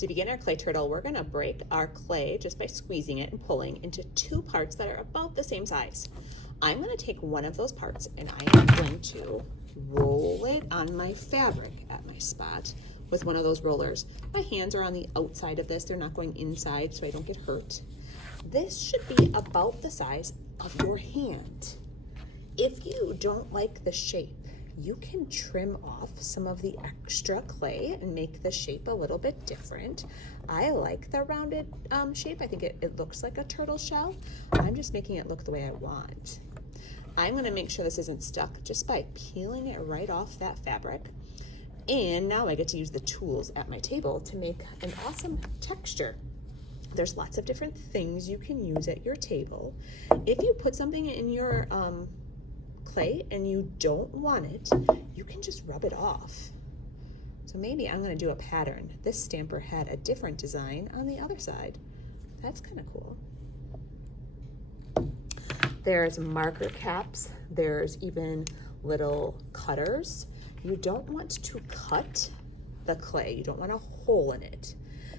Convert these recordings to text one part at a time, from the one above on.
To begin our clay turtle, we're gonna break our clay just by squeezing it and pulling into two parts that are about the same size. I'm gonna take one of those parts and I am going to roll it on my fabric at my spot with one of those rollers. My hands are on the outside of this. They're not going inside so I don't get hurt. This should be about the size of your hand. If you don't like the shape, you can trim off some of the extra clay and make the shape a little bit different. I like the rounded shape. I think it looks like a turtle shell. I'm just making it look the way I want. I'm gonna make sure this isn't stuck just by peeling it right off that fabric. And now I get to use the tools at my table to make an awesome texture. There's lots of different things you can use at your table. If you put something in your clay and you don't want it, you can just rub it off. So maybe I'm going to do a pattern. This stamper had a different design on the other side. That's kind of cool. There's marker caps. There's even little cutters. You don't want to cut the clay. You don't want a hole in it.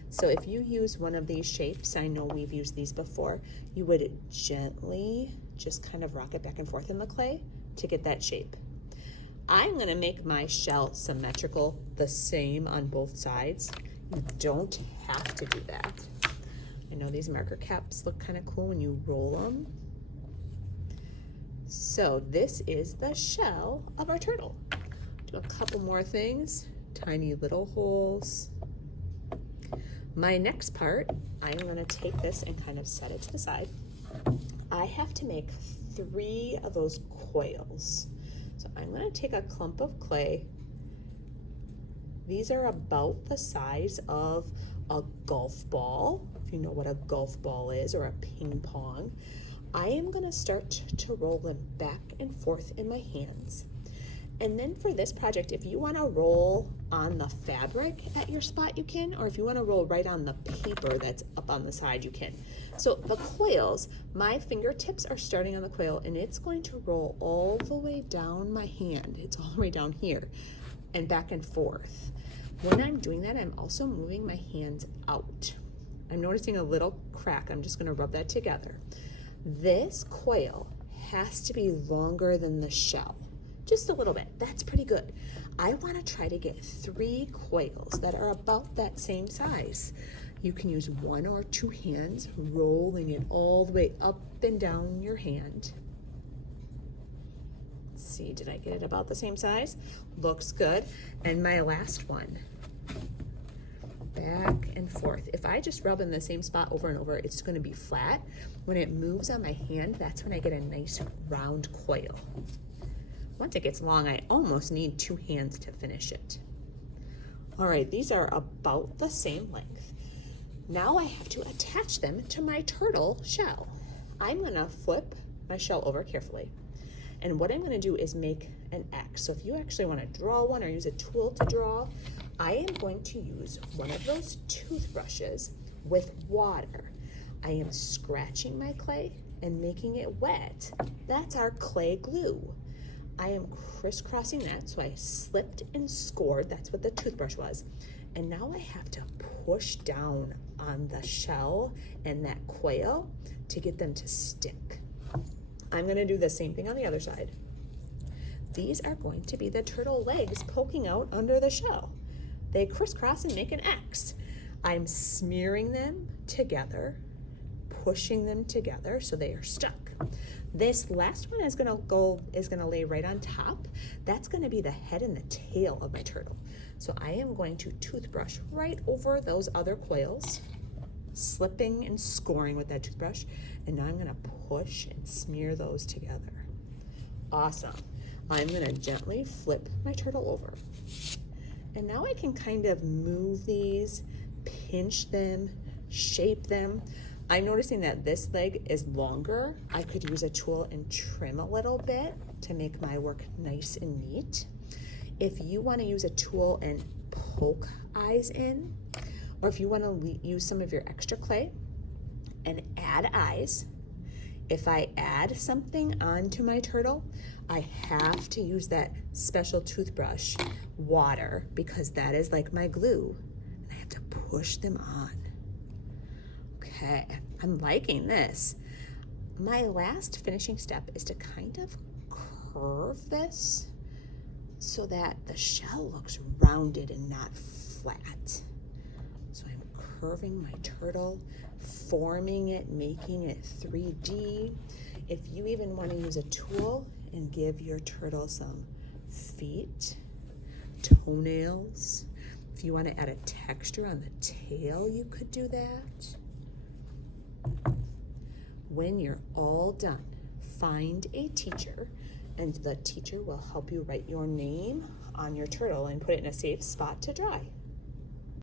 So if you use one of these shapes, I know we've used these before, you would gently just kind of rock it back and forth in the clay to get that shape. I'm gonna make my shell symmetrical, the same on both sides. You don't have to do that. I know these marker caps look kind of cool when you roll them. So this is the shell of our turtle. Do a couple more things, tiny little holes. My next part, I'm gonna take this and kind of set it to the side. I have to make 3 of those coils. So I'm gonna take a clump of clay. These are about the size of a golf ball, if you know what a golf ball is, or a ping pong. I am gonna start to roll them back and forth in my hands. And then for this project, if you wanna roll on the fabric at your spot, you can, or if you wanna roll right on the paper that's up on the side, you can. So the coils, my fingertips are starting on the coil and it's going to roll all the way down my hand. It's all the way down here and back and forth. When I'm doing that, I'm also moving my hands out. I'm noticing a little crack. I'm just gonna rub that together. This coil has to be longer than the shell. Just a little bit, that's pretty good. I wanna try to get 3 coils that are about that same size. You can use 1 or 2 hands, rolling it all the way up and down your hand. Let's see, did I get it about the same size? Looks good. And my last one, back and forth. If I just rub in the same spot over and over, it's gonna be flat. When it moves on my hand, that's when I get a nice round coil. Once it gets long, I almost need 2 hands to finish it. All right, these are about the same length. Now I have to attach them to my turtle shell. I'm gonna flip my shell over carefully. And what I'm gonna do is make an X. So if you actually wanna draw one or use a tool to draw, I am going to use one of those toothbrushes with water. I am scratching my clay and making it wet. That's our clay glue. I am crisscrossing that, so I slipped and scored, that's what the toothbrush was. And now I have to push down on the shell and that coil to get them to stick. I'm gonna do the same thing on the other side. These are going to be the turtle legs poking out under the shell. They crisscross and make an X. I'm smearing them together, pushing them together so they are stuck. This last one is gonna lay right on top. That's gonna be the head and the tail of my turtle. So I am going to toothbrush right over those other coils, slipping and scoring with that toothbrush. And now I'm gonna push and smear those together. Awesome. I'm gonna gently flip my turtle over. And now I can kind of move these, pinch them, shape them. I'm noticing that this leg is longer. I could use a tool and trim a little bit to make my work nice and neat. If you want to use a tool and poke eyes in, or if you want to use some of your extra clay and add eyes, if I add something onto my turtle, I have to use that special toothbrush, water, because that is like my glue. And I have to push them on. Okay, I'm liking this. My last finishing step is to kind of curve this so that the shell looks rounded and not flat. So I'm curving my turtle, forming it, making it 3D. If you even want to use a tool and give your turtle some feet, toenails, if you want to add a texture on the tail, you could do that. When you're all done, find a teacher, and the teacher will help you write your name on your turtle and put it in a safe spot to dry.